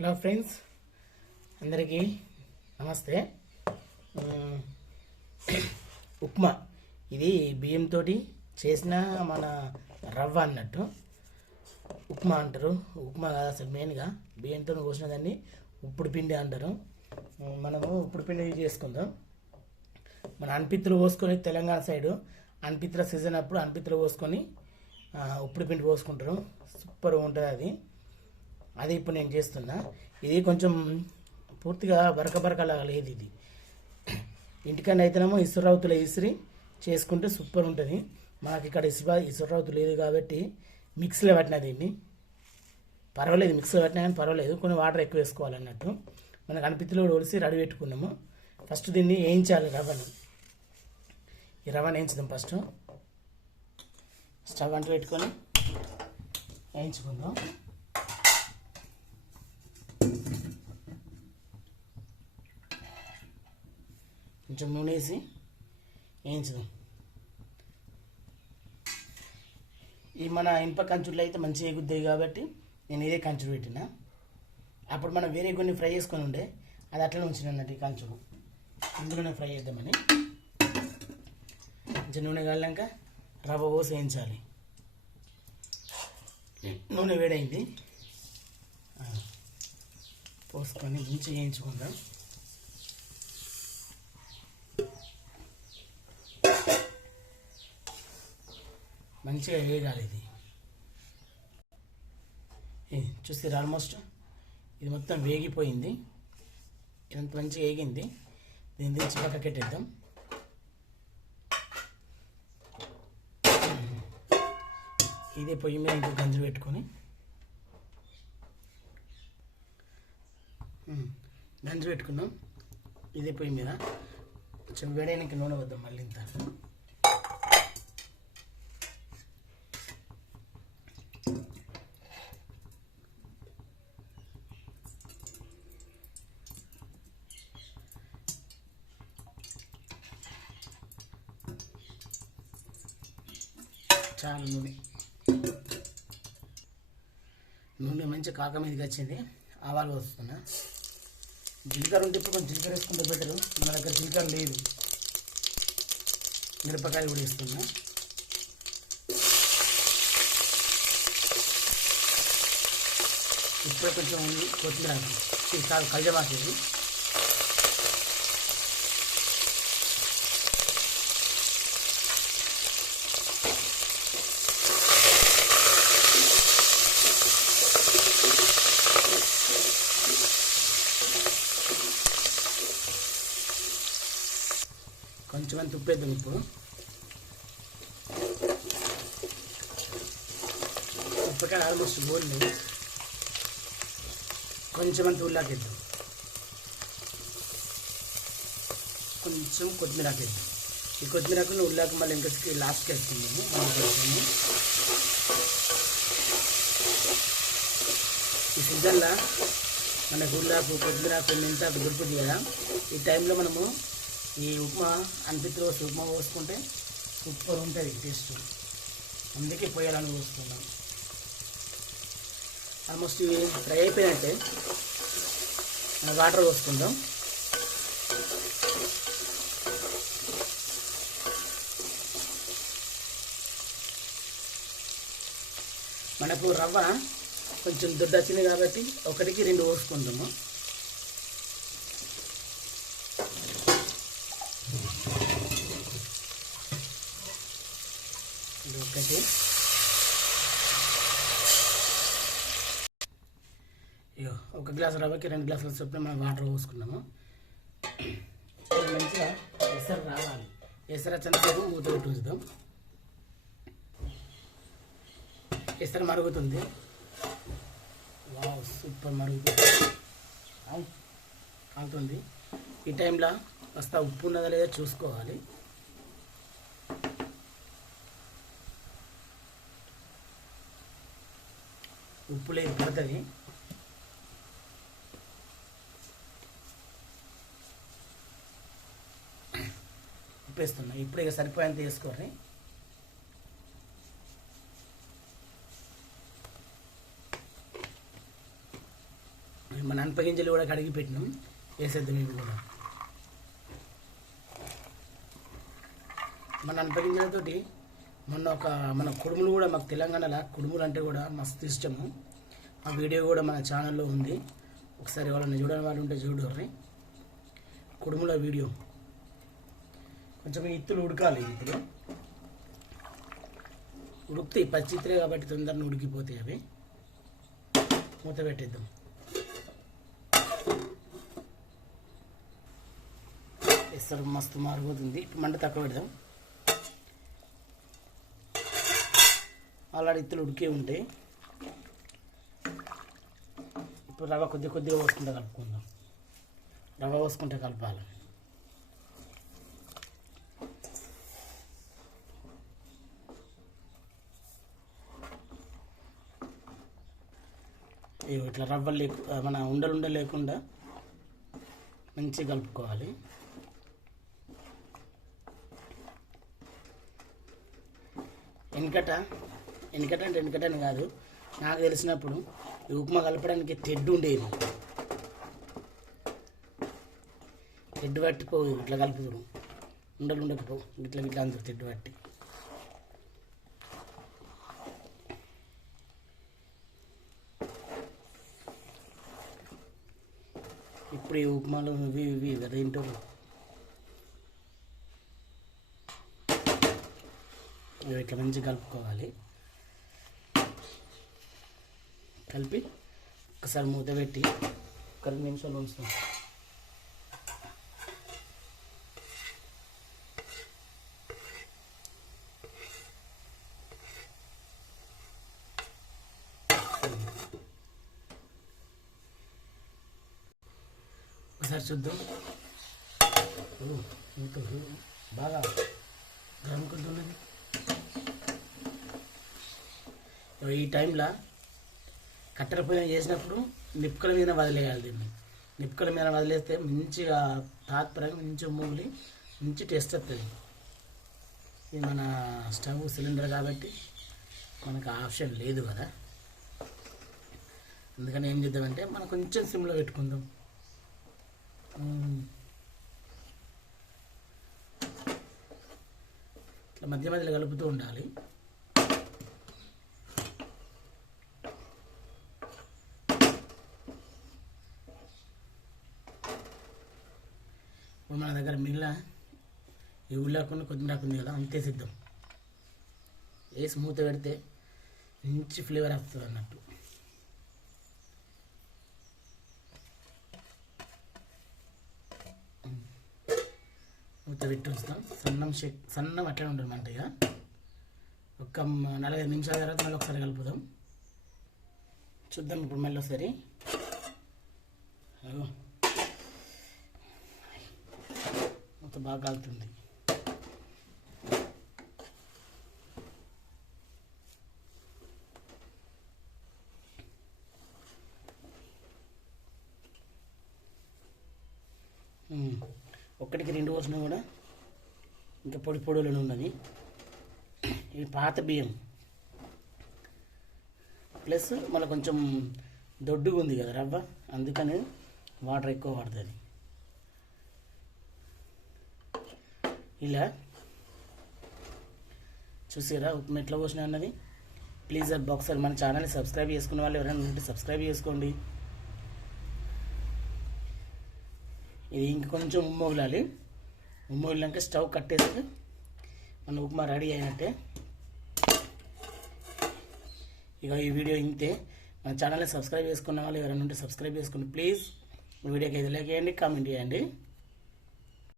Hello friends అందరికీ నమస్తే. ఉప్మా. ఇది బియ్యంతో చేసిన మన రవ్వ అన్నట్టు. ఉప్మా అంటారు. ఉప్మా కాదు అసలు మెయిన్గా బియ్యంతో కోసిన దాన్ని ఉప్పుడు పిండి అంటారు. మనము ఉప్పుడు పిండి చేసుకుందాం. మన అన్పిత్తులు పోసుకొని తెలంగాణ సైడు అన్పిత్తుల సీజన్ అప్పుడు అన్పిత్తులు పోసుకొని ఉప్పుడు పిండి పోసుకుంటారు. సూపర్ ఉంటుంది అది. అది ఇప్పుడు నేను చేస్తున్నా. ఇది కొంచెం పూర్తిగా బరక బరకలాగా లేదు ఇది. ఇంటికన్నా అయితేనేమో ఇసురవుతుల ఇసిరి చేసుకుంటే సూపర్ ఉంటుంది. మనకి ఇక్కడ ఇసుర ఇసురవుతు లేదు కాబట్టి మిక్సీలో పెట్టిన దీన్ని. పర్వాలేదు మిక్సీలో పెట్టినా కానీ పర్వాలేదు. కొన్ని వాటర్ ఎక్కువ వేసుకోవాలన్నట్టు. మనకు అనిపిత్తులో కూడా ఒలిసి రెడీ పెట్టుకున్నాము. ఫస్ట్ దీన్ని వేయించాలి రవ్వను. ఈ రవ్వను వేయించుదాం ఫస్ట్. స్టవ్ అంటూ పెట్టుకొని వేయించుకుందాం. కొంచెం నూనె వేసి వేయించుదాం. ఈ మన ఇనుప కంచుల్లో అయితే మంచిగా ఎగుద్దాయి కాబట్టి నేను ఇదే కంచుడు పెట్టిన. అప్పుడు మనం వేరే కొన్ని ఫ్రై చేసుకొని ఉండే అది అట్లనే ఉంచిన అన్నట్టు ఈ కంచుడు ఇందులోనే ఫ్రై చేద్దామని. కొంచెం నూనె కాలినాక రవ్వ పోసి వేయించాలి. నూనె వేడైంది. పోసుకొని మంచిగా వేయించుకుందాం. మంచిగా వేగాలి ఇది. ఏ, ఆల్మోస్ట్ ఇది మొత్తం వేగిపోయింది. ఇదంత మంచిగా వేగింది. దీన్ని దించి పక్కకి పెట్టేద్దాం. ఇదే పొయ్యి మీద ఇంకో గంజు పెట్టుకొని. గంజు పెట్టుకున్నాం. ఇదే పొయ్యి మీద. కొంచెం వేడైనాక నూనె వద్దాం మళ్ళీ ఇంత. చాలా నూనె. నూనె మంచి కాక మీదకి వచ్చింది. ఆవాలు వస్తున్నా జీలకర్ర ఉంటే ఇప్పుడు కొంచెం జీలకర్ర వేసుకుంటే బెటరు. మన దగ్గర జీలకర్ర లేదు. మిరపకాయ కూడా వేస్తున్నా. ఇప్పుడే కొంచెం ఉంది కొత్తిమీర ఇది కాదు కళ్యమాకేది కొంచెం అంత ఇప్పుడు. ఉప్పకాయ ఆల్మోస్ట్ గోల్డ్ కొంచెం అంత ఉల్లాకేద్దాం. కొంచెం కొత్తిమీర ఆకేద్దాం ఈ కొత్తిమీరకు ఉల్లాక మళ్ళీ ఇంకా లాస్ట్కి వేసుకుందాము మళ్ళీ ఈ సీజన్లో మనకు ఉల్లాకు కొత్తిమీర మెంతాకు దొరుకుతుంది కదా. ఈ టైంలో మనము ఈ ఉప్మా అనిపిత్తులు రోజు ఉప్మా పోసుకుంటే సూపర్ ఉంటుంది టేస్ట్. అందుకే పోయాలని పోసుకున్నాం ఆల్మోస్ట్ ఇవి ఫ్రై అయిపోయినట్టే. వాటర్ పోసుకుందాం. మనకు రవ్వ కొంచెం దొడ్డ వచ్చింది కాబట్టి ఒకటికి రెండు పోసుకుందాము. ఇది ఒకటి ఇగో ఒక గ్లాస్ రవ్వకి రెండు గ్లాసులు చొప్పున మనం వాటర్ పోసుకున్నాము. మంచిగా ఎసరు రావాలి. ఎసరు వచ్చేంతసేపు మూత పెట్టి ఉంచుదాం. ఎసరు మరుగుతుంది. వావ్ సూపర్ మరుగుతుంది. అవుతుంది కాలుతుంది. ఈ టైంలో కాస్త ఉప్పు ఉన్నదా లేదా చూసుకోవాలి. ఉప్పు లేదు పడుతుంది ఉప్పేస్తున్నా. ఇప్పుడు ఇక సరిపోయేంత వేసుకోండి మన అనపగింజలు కూడా కడిగి పెట్టినాం. వేసేద్దాం ఇవి కూడా. మన అనపగింజలతోటి మొన్న ఒక మన కుడుములు కూడా మాకు తెలంగాణలో కుడుములు అంటే కూడా మస్తు ఇష్టము. ఆ వీడియో కూడా మన ఛానల్లో ఉంది. ఒకసారి వాళ్ళని చూడని వాళ్ళు ఉంటే చూడర్రి. కుడుముల వీడియో. కొంచెం ఇత్తులు ఉడకాలి ఇప్పుడు. ఉడుకుతాయి పచ్చిత్రే కాబట్టి తొందరగా ఉడికిపోతాయి అవి. మూత పెట్టేద్దాం. ఎసరు మస్తు మారిపోతుంది. ఇప్పుడు మంట తక్కువ పెడదాం. ఆల్రెడీ ఇత్తులు ఉడికే ఉంటాయి ఇప్పుడు రవ్వ కొద్ది కొద్దిగా పోసుకుంటే కలుపుకుందాం. రవ్వ పోసుకుంటే కలపాలి. ఇట్లా రవ్వ లేకు మన ఉండలు ఉండ లేకుండా మంచిగా కలుపుకోవాలి. వెనకట ఎందుకంటే అంటే అని కాదు. నాకు తెలిసినప్పుడు ఈ ఉప్మా కలపడానికి తెడ్డు ఉండేది. తెడ్డు పట్టిపో ఇట్లా కలుపుతురు ఉండలు ఉండకపో ఇట్లా ఇట్లా అందరు తెడ్డు పట్టి. ఇప్పుడు ఈ ఉప్మాలు ఇవి ఇవి అదేంటో ఇవి ఇట్లా మంచిగా కలుపుకోవాలి. కలిపి ఒకసారి మూత పెట్టి ఒక రెండు నిమిషాలు ఉంచుతాం. ఒకసారి చూద్దాం. ఓ, ఇంత హూ- బాగా గరముకుంటున్నది ఈ టైంలో కట్టెల పొయ్యి చేసినప్పుడు నిప్పుకల మీద వదిలేయాలి దీన్ని. నిప్పుకల మీద వదిలేస్తే మంచిగా తాత్పరంగా మంచిగా మూలి మంచి టేస్ట్ వస్తుంది ఇది మన స్టవ్ సిలిండర్ కాబట్టి మనకు ఆప్షన్ లేదు కదా. అందుకని ఏం చేద్దామంటే మనం కొంచెం సిమ్లో పెట్టుకుందాం. ఇట్లా మధ్య మధ్యలో కలుపుతూ ఉండాలి ఇప్పుడు మన దగ్గర మిల్ల ఈ ఉల్లాకుండా కొత్తిమీర ఉంది కదా అంతే సిద్ధం. వేసి మూత పెడితే మంచి ఫ్లేవర్ వస్తుంది అన్నట్టు. మూత పెట్టి ఉంచుతాం. సన్నం షేక్ సన్నం అట్లనే ఉంటుంది మంట ఇక ఒక నలభై నిమిషాల తర్వాత మళ్ళీ ఒకసారి కలుపుదాం. చూద్దాం ఇప్పుడు మళ్ళీ ఒకసారి. మొత్తం బాగా కాలుతుంది. ఒక్కటికి రెండు వచ్చినా కూడా ఇంకా పొడి పొడులను ఉన్నది. ఇవి పాత బియ్యం. ప్లస్ మళ్ళీ కొంచెం దొడ్డుగా ఉంది కదా రవ్వ అందుకని వాటర్ ఎక్కువ పడుతుంది ఇలా. చూసారా? ఉప్మా ఎట్లా పోసిన అన్నది. ప్లీజ్ ఒకసారి మన ఛానల్ని సబ్స్క్రైబ్ చేసుకునే వాళ్ళు ఎవరైనా ఉంటే సబ్స్క్రైబ్ చేసుకోండి. ఇది ఇంకొంచెం ఉమ్మోగలాలి ఉమ్మోగినాక స్టవ్ కట్టేస్తే మన ఉప్మా రెడీ అయినట్టే. ఇక ఈ వీడియో ఇంతే. మన ఛానల్ని సబ్స్క్రైబ్ చేసుకున్న వాళ్ళు ఎవరైనా ఉంటే సబ్స్క్రైబ్ చేసుకోండి ప్లీజ్ వీడియోకి అయితే కామెంట్ చేయండి.